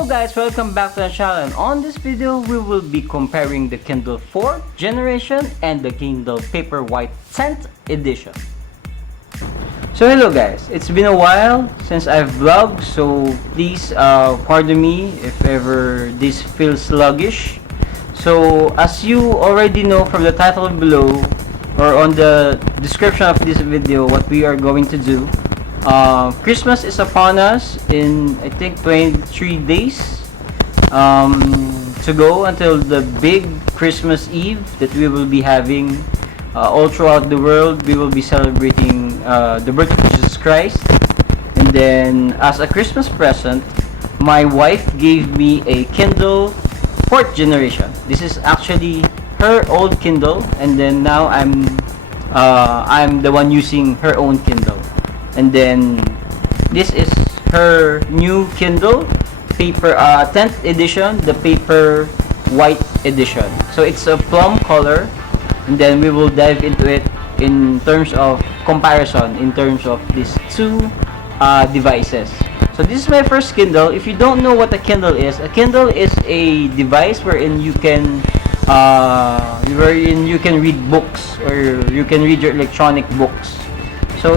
Hello guys, welcome back to the channel, and on this video we will be comparing the Kindle 4th generation and the Kindle Paperwhite 10th edition. So hello guys, it's been a while since I've vlogged, so please pardon me if ever this feels sluggish. So as you already know from the title below or on the description of this video, what we are going to do, Christmas is upon us in I think 23 days to go until the big Christmas Eve that we will be having all throughout the world. We will be celebrating the birth of Jesus Christ, and then as a Christmas present, my wife gave me a Kindle 4th generation. This is actually her old Kindle, and then now I'm the one using her own Kindle. And then this is her new Kindle paper 10th edition, the Paperwhite edition. So it's a plum color, and then we will dive into it in terms of comparison in terms of these two devices. So this is my first Kindle. If you don't know what a Kindle is a device wherein you can read books, or you can read your electronic books. So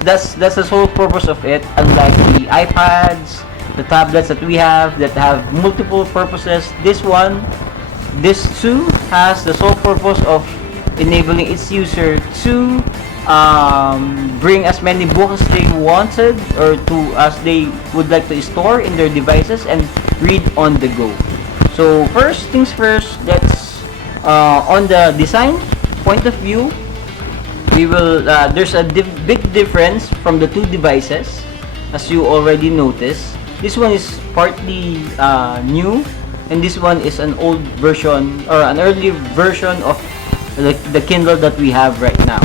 that's the sole purpose of it. Unlike the iPads, the tablets that we have that have multiple purposes, this too has the sole purpose of enabling its user to bring as many books as they wanted, or as they would like to store in their devices and read on the go. So first things first, let's on the design point of view, we will there's a big difference from the two devices, as you already noticed. This one is partly new, and this one is an old version or an early version of the Kindle that we have right now.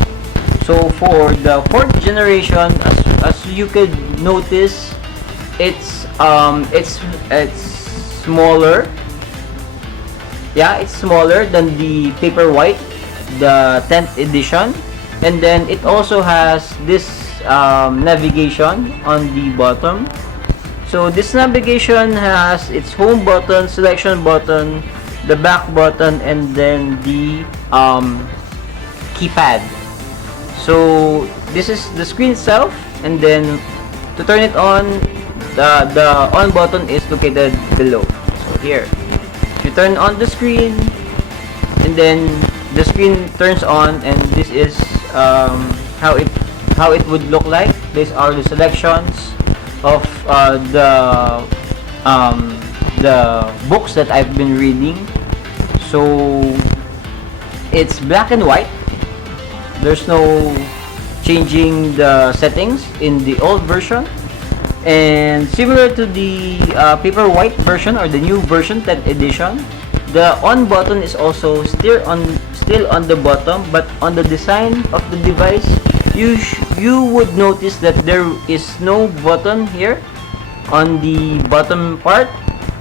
So for the 4th generation, as you could notice, it's smaller. Yeah, it's smaller than the Paperwhite, the 10th edition. And then it also has this navigation on the bottom. So this navigation has its home button, selection button, the back button, and then the keypad. So this is the screen itself, and then to turn it on, the on button is located below. So here, you turn on the screen, and then the screen turns on, and this is how it would look like. These are the selections of the books that I've been reading. So it's black and white. There's no changing the settings in the old version, and similar to the Paperwhite version or the new version 10th edition, the on button is also still on the bottom, but on the design of the device, you would notice that there is no button here on the bottom part,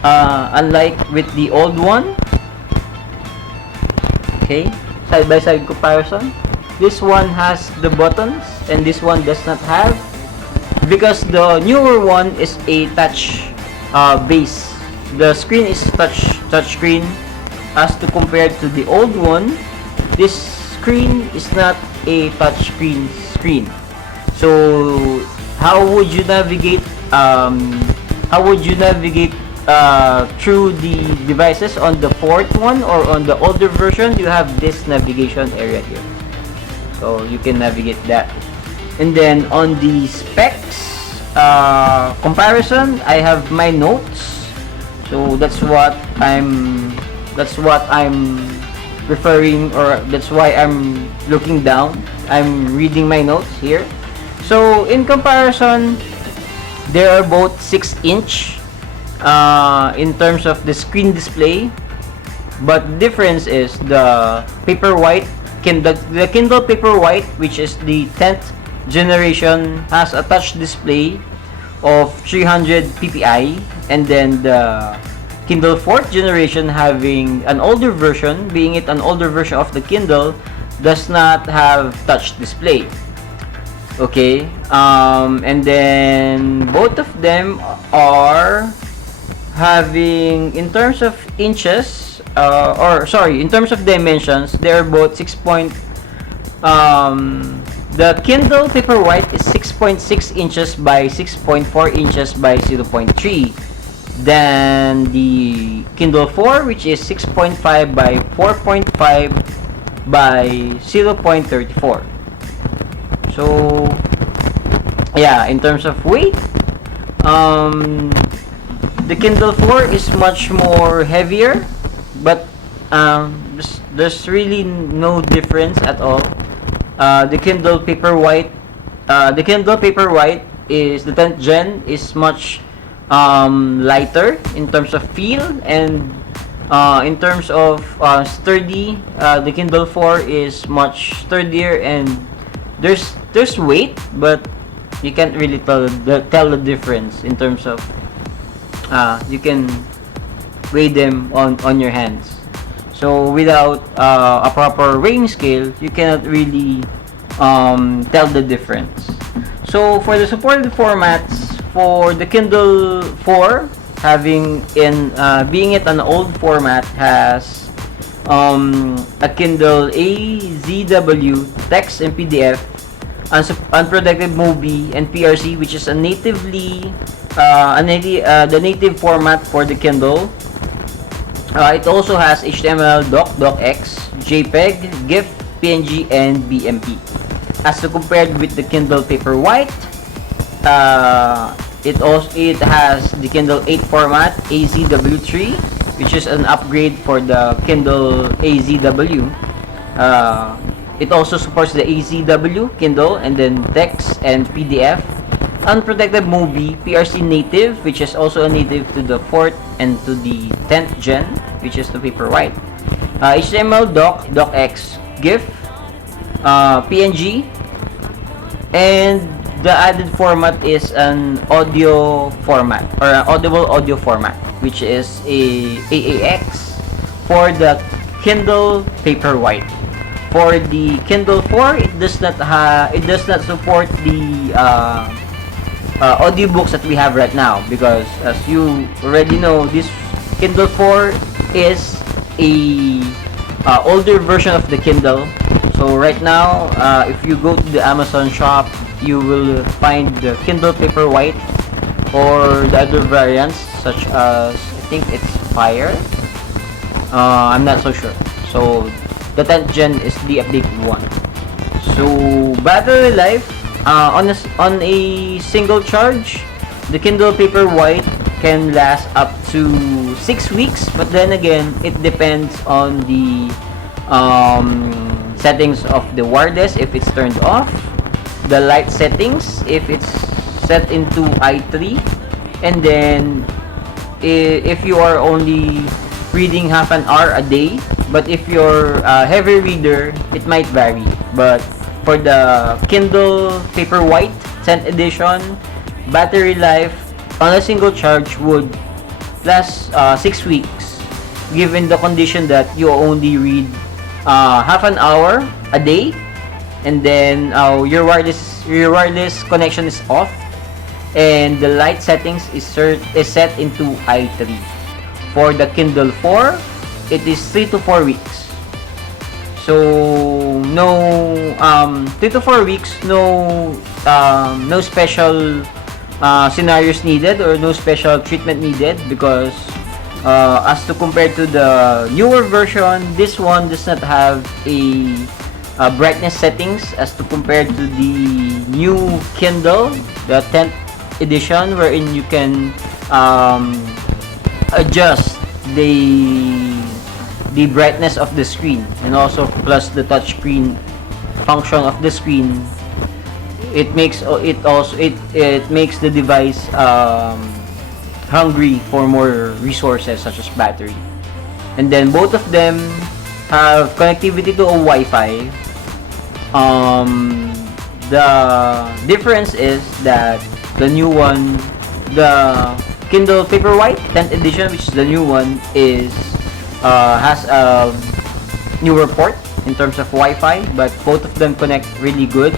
unlike with the old one. Okay, side by side comparison, this one has the buttons and this one does not have, because the newer one is a touch base. The screen is touch screen, as to compared to the old one. This screen is not a touch screen. So how would you navigate through the devices on the 4th one or on the older version? You have this navigation area here, so you can navigate that. And then on the specs comparison, I have my notes. So that's what I'm referring, or that's why I'm looking down. I'm reading my notes here. So in comparison, they are both 6-inch in terms of the screen display, but the difference is the Paperwhite, the Kindle Paperwhite, which is the 10th generation, has a touch display of 300 ppi, and then the Kindle 4th generation, having an older version, being it an older version of the Kindle, does not have touch display. Okay, and then both of them are having, in terms of inches, in terms of dimensions, they're both 6. The Kindle Paperwhite is 6.6 inches by 6.4 inches by 0.3. Then the Kindle 4, which is 6.5 by 4.5 by 0.34. So yeah, in terms of weight, the Kindle 4 is much more heavier, but there's really no difference at all. The Kindle Paperwhite is the 10th gen, is much lighter in terms of feel, and in terms of sturdy, the Kindle 4 is much sturdier, and there's weight, but you can't really tell the difference in terms of you can weigh them on your hands. So without a proper weighing scale, you cannot really tell the difference. So for the supported formats, for the Kindle 4, being it an old format, has a Kindle AZW, text and PDF, unprotected mobi, and PRC, which is the native format for the Kindle. It also has HTML, Docx, Jpeg, GIF, PNG, and BMP. As compared with the Kindle Paperwhite, it has the Kindle 8 format, AZW3, which is an upgrade for the Kindle AZW. It also supports the AZW Kindle, and then text and PDF. Unprotected mobi, PRC native, which is also a native to the 4th and to the 10th gen, which is the Paperwhite. HTML, Docx, GIF, PNG, and the added format is an audio format, or an Audible audio format, which is a AAX for the Kindle Paperwhite. For the Kindle 4, it does not support the audiobooks that we have right now, because as you already know, this Kindle 4 is a older version of the Kindle. So right now, if you go to the Amazon shop, you will find the Kindle Paperwhite or the other variants, such as, I think it's Fire. I'm not so sure. So the 10th gen is the updated one. So battery life, on a single charge, the Kindle Paperwhite can last up to 6 weeks, but then again, it depends on the settings of the wireless, if it's turned off, the light settings, if it's set into i3, and then if you are only reading half an hour a day. But if you're a heavy reader, it might vary. But for the Kindle Paperwhite 10th edition, battery life on a single charge would last 6 weeks, given the condition that you only read half an hour a day, and then your wireless connection is off, and the light settings is set into i3. For the Kindle 4, it is 3 to 4 weeks. So no 3 to 4 weeks, no special scenarios needed, or no special treatment needed, because as to compare to the newer version, this one does not have a brightness settings as to compare to the new Kindle, the 10th edition, wherein you can adjust the brightness of the screen, and also plus the touch screen function of the screen. It makes the device hungry for more resources, such as battery. And then both of them have connectivity to a Wi-Fi. The difference is that the new one, the Kindle Paperwhite 10th edition, which is the new one, has a newer port in terms of Wi-Fi, but both of them connect really good.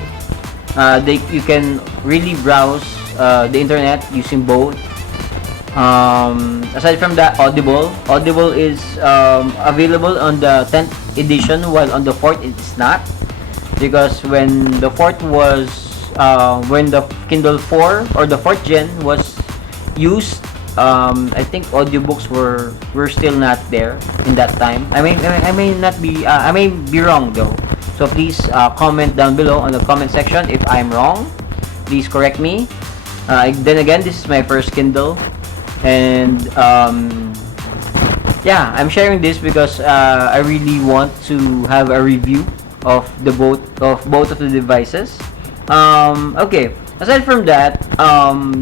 You can really browse the internet using both. Aside from that, Audible is available on the 10th edition, while on the 4th it's not, because when the 4th was when the Kindle 4 or the 4th gen was used, I think audiobooks were still not there in that time. I may not be I may be wrong though. So please comment down below on the comment section if I'm wrong. Please correct me. Then again, this is my first Kindle, and yeah, I'm sharing this because I really want to have a review of both of the devices. Okay. Aside from that,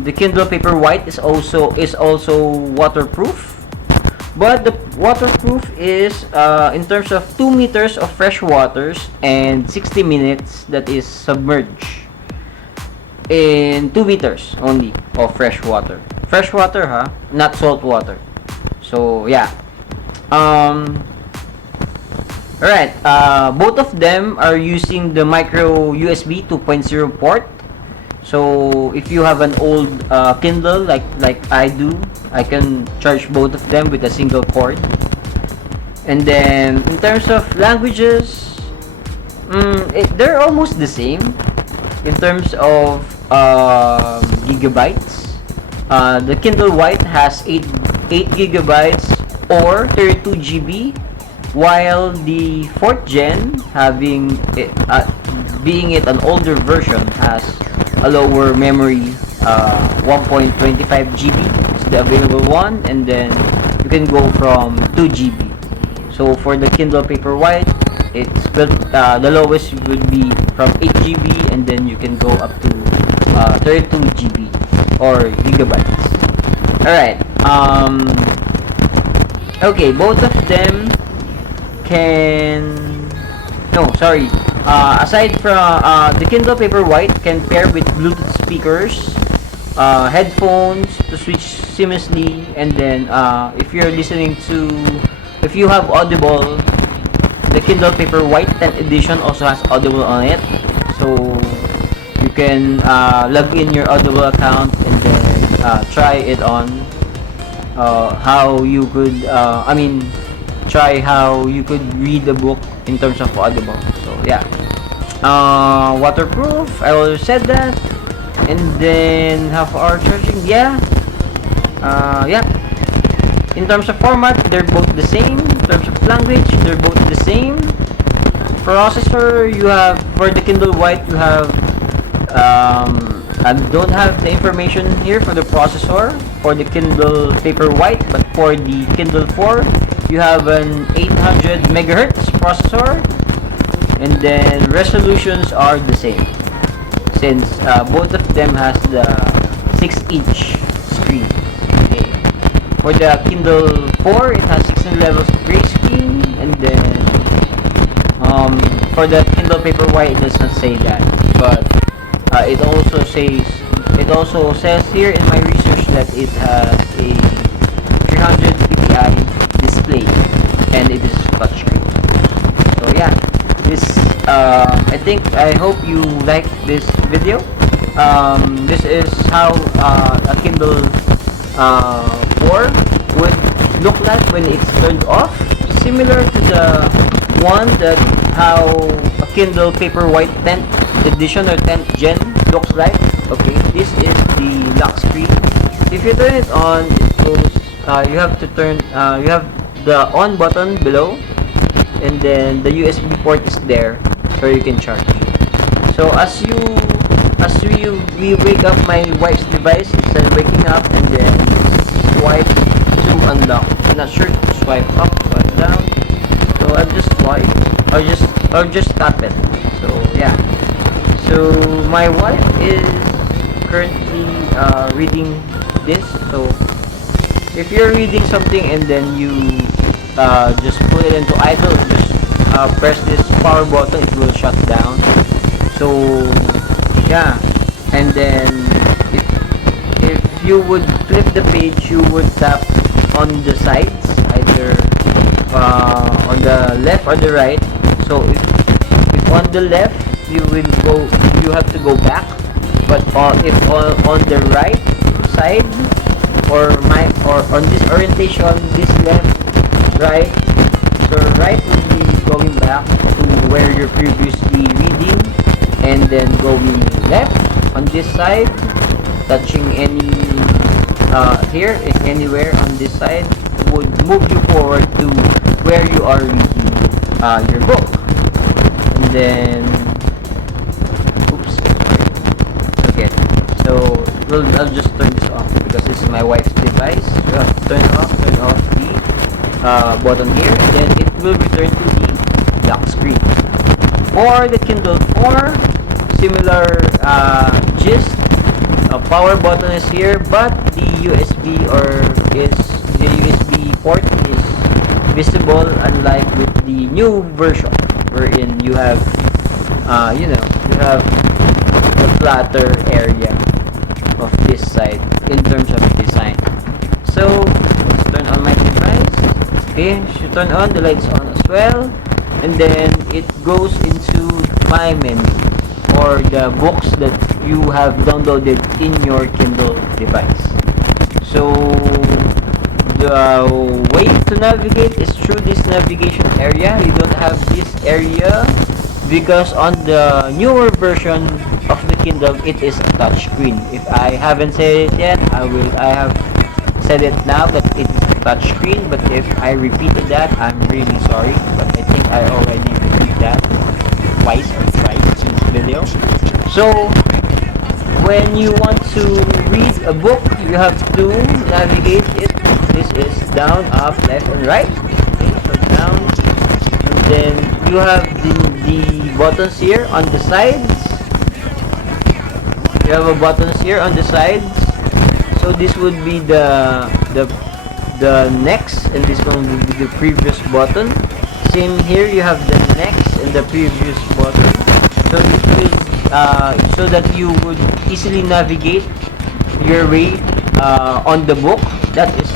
the Kindle Paperwhite is also waterproof, but the waterproof is in terms of 2 meters of fresh waters and 60 minutes that is submerged in 2 meters only of fresh water. Fresh water, huh? Not salt water. So yeah. Alright, both of them are using the micro USB 2.0 port. So if you have an old Kindle like I do, I can charge both of them with a single cord. And then in terms of languages, they're almost the same in terms of gigabytes. The Kindle White has 8 gigabytes or 32 GB, while the 4th gen, being it an older version, has a lower memory. 1.25 GB is the available one, and then you can go from 2 GB. So for the Kindle Paperwhite, it's the lowest would be from 8 GB, and then you can go up to 32 GB or gigabytes. Alright, okay, both of them aside from the Kindle Paperwhite can pair with Bluetooth speakers, headphones to switch seamlessly, and then if you have Audible, the Kindle Paperwhite 10th edition also has Audible on it, so you can log in your Audible account and then try it on how you could try how you could read the book in terms of Audible. So yeah, waterproof, I already said that. And then half-hour charging, yeah. In terms of format, they're both the same. In terms of language, they're both the same. Processor, you have for the Kindle White, you have I don't have the information here for the processor for the Kindle Paperwhite, but for the Kindle 4, you have an 800 megahertz processor, and then resolutions are the same, since both of them has the 6-inch screen. Okay. For the Kindle 4, it has 16 levels of grayscale, and then for the Kindle Paperwhite, it does not say that, but it also says here in my research that it has a 300 ppi display and it is touchscreen. So yeah, this I hope you like this video. This is how a Kindle 4 would look like when it's turned off, similar to the one that how a Kindle Paperwhite 10th edition or 10th gen looks like. Okay, this is the lock screen. If you turn it on, it goes you have to turn you have the on button below, and then the USB port is there where you can charge. So we wake up my wife's device, instead of waking up and then swipe to unlock. I'm not sure to swipe up or down, so I'll just swipe or just tap it. So yeah, so my wife is currently reading this. So if you're reading something and then you just put it into idle, just press this power button, it will shut down. So yeah, and then if you would flip the page, you would tap on the sides, either on the left or the right. So if on the left, you have to go back, but if on the right side or on this orientation, this left, right. So right will be going back to where you're previously reading, and then going left on this side, touching any here, anywhere on this side would move you forward to where you are reading your book. And then oops, sorry. Okay, so I'll just turn this off because this is my wife's device. You have to turn off the button here, and then it will return to the lock screen. For the Kindle 4, similar gist. Power button is here, but the USB port is visible, unlike with the new version, wherein you have you have the flatter area of this side in terms of design. So let's turn on my device. Okay, should turn on, the lights on as well, and then it goes into my menu or the books that you have downloaded in your Kindle device. So the way to navigate is through this navigation area. You don't have this area because on the newer version of the Kindle it is a touch screen. If I haven't said it yet, I have said it now that it is a touch screen, but if I repeated that, I'm really sorry, but I think I already repeated that twice or thrice in this video. So when you want to read a book, you have to navigate it. This is down, up, left, and right. Okay, so down, and then you have the buttons here on the sides. You have buttons here on the sides. So this would be the next, and this one will be the previous button. Same here, you have the next and the previous button. So this will so that you would easily navigate your way on the book. That is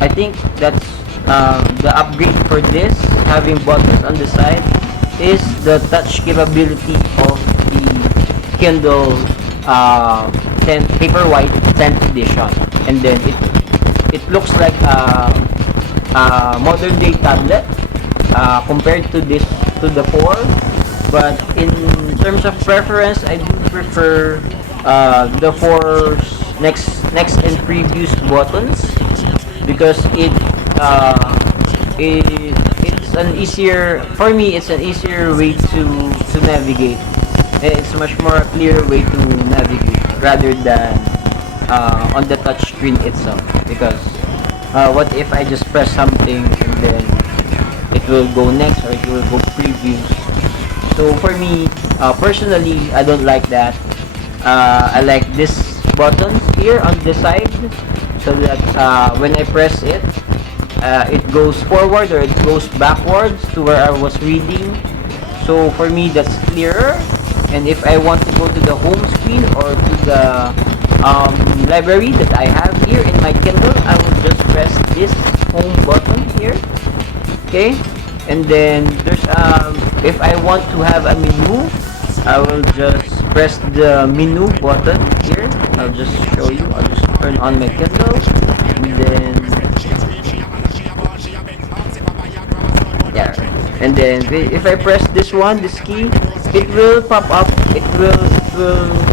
I think that's the upgrade for this, having buttons on the side, is the touch capability of the Kindle 10th Paperwhite 10th edition. And then it looks like a modern day tablet compared to the 4. But in terms of preference, I do prefer the 4's next and previous buttons, because it's an easier, for me, it's an easier way to navigate. It's much more clear way to navigate rather than on the touch screen itself. Because what if I just press something and then it will go next, or it will go previews? So for me, personally, I don't like that. I like this buttons here on the side, so that when I press it, it goes forward or it goes backwards to where I was reading. So for me, that's clearer. And if I want to go to the home screen or to the library that I have here in my Kindle, I will just press this home button here. Okay. And then there's if I want to have a menu, I will just press the menu button here. I'll just show you. I'll just turn on my Kindle, and then and then if I press this one, this key, it will pop up. It will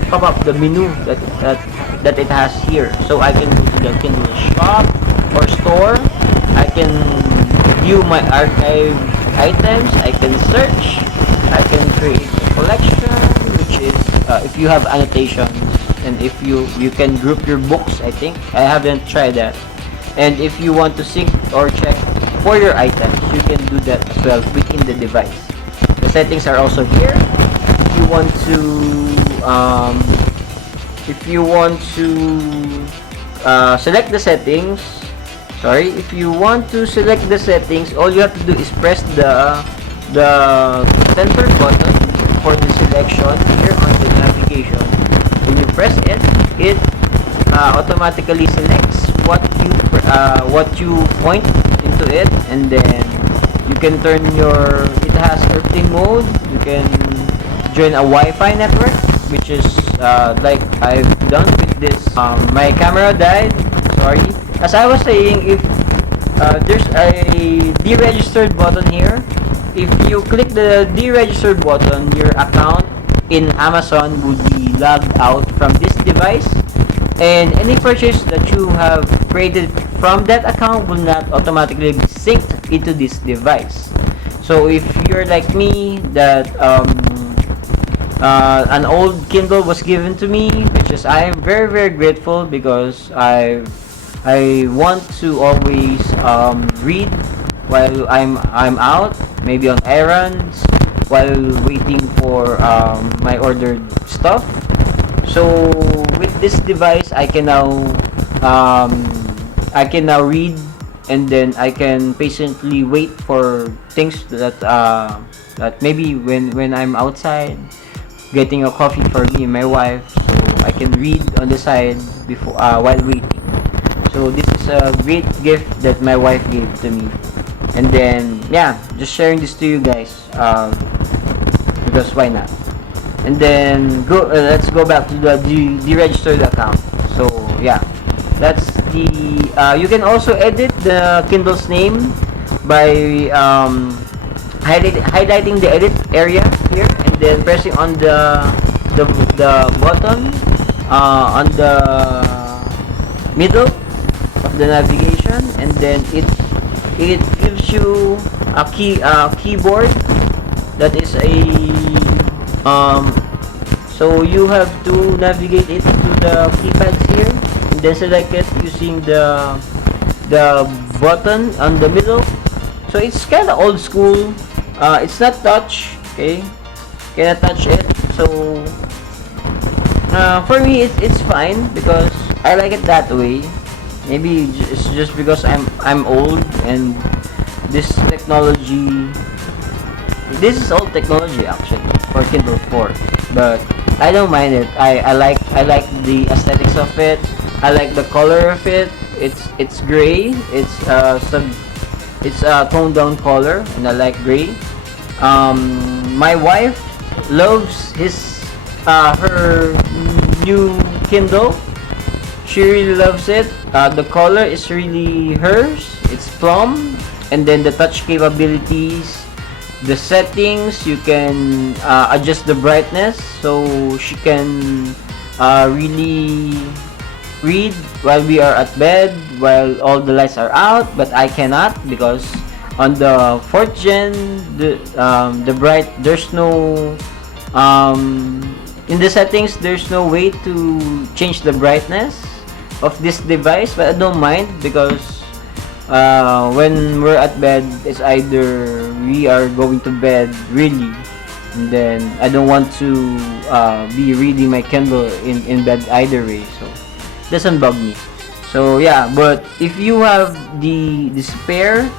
pop up the menu that it has here. So I can go to the Kindle shop or store. I can view my archive items. I can search. I can create a collection, which is if you have annotations, and if you can group your books. I think I haven't tried that. And if you want to sync or check for your items, you can do that as well within the device. The settings are also here. If you want to select the settings, if you want to select the settings, all you have to do is press the center button for the selection here on the navigation. When you press it, it automatically selects what you point into it, and then you can turn it has airplane mode. You can join a Wi-Fi network, which is like I've done with this. My camera died. Sorry. As I was saying, if there's a deregistered button here, if you click the deregistered button, your account in Amazon would be logged out from this device, and any purchase that you have created from that account will not automatically be synced into this device. So if you're like me, that an old Kindle was given to me, which is I am very grateful, because I want to always read while I'm out, maybe on errands, while waiting for my ordered stuff. So with this device, I can now read, and then I can patiently wait for things that maybe when I'm outside getting a coffee for me and my wife, so I can read on the side before while waiting. So this is a great gift that my wife gave to me, and then yeah, just sharing this to you guys, because why not? And then let's go back to the deregistered account. So yeah, that's the you can also edit the Kindle's name by highlighting the edit area here, and then pressing on the button on the middle of the navigation, and then it gives you a keyboard that is a so you have to navigate it to the keypads here, and then select it using the button on the middle. So it's kind of old school. It's not touch, okay? Cannot touch it. So for me, it's fine, because I like it that way. Maybe it's just because I'm old, and this technology. This is old technology actually for Kindle 4, but I don't mind it. I like the aesthetics of it. I like the color of it. It's gray. It's a toned down color, and I like gray. My wife loves her new Kindle. She really loves it. The color is really hers. It's plum, and then the touch capabilities. The settings, you can adjust the brightness, so she can really read while we are at bed, while all the lights are out. But I cannot, because on the 4th gen, the bright, there's no in the settings, there's no way to change the brightness of this device. But I don't mind, because when we're at bed, it's either we are going to bed really, and then I don't want to be reading my Kindle in bed either way, so it doesn't bug me. So yeah, but if you have the spare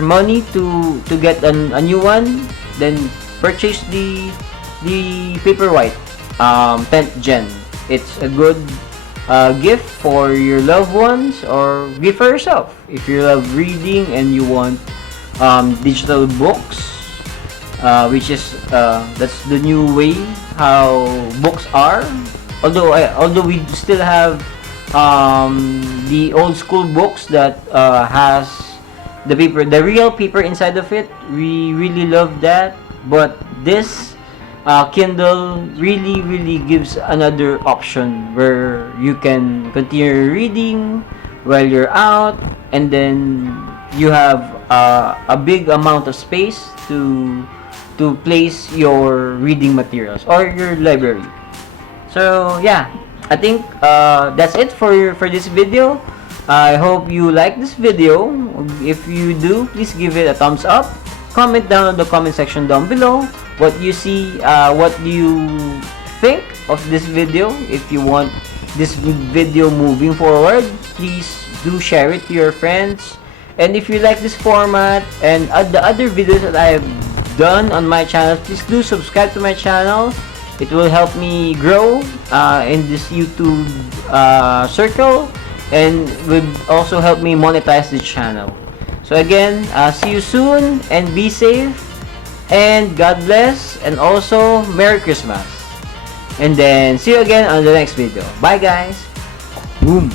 money to get a new one, then purchase the Paperwhite 10th gen. It's a good gift for your loved ones, or gift for yourself if you love reading and you want digital books, which is that's the new way how books are. Although we still have the old school books that has the real paper inside of it. We really love that, but this Kindle really gives another option where you can continue reading while you're out, and then you have a big amount of space to place your reading materials or your library. So yeah, I think that's it for this video. I hope you like this video. If you do, please give it a thumbs up. Comment down in the comment section down below what you see, what do you think of this video. If you want this video moving forward, please do share it to your friends. And if you like this format and the other videos that I have done on my channel, please do subscribe to my channel. It will help me grow in this YouTube circle, and would also help me monetize the channel. So again, see you soon, and be safe, and God bless, and also Merry Christmas. And then, see you again on the next video. Bye guys! Boom!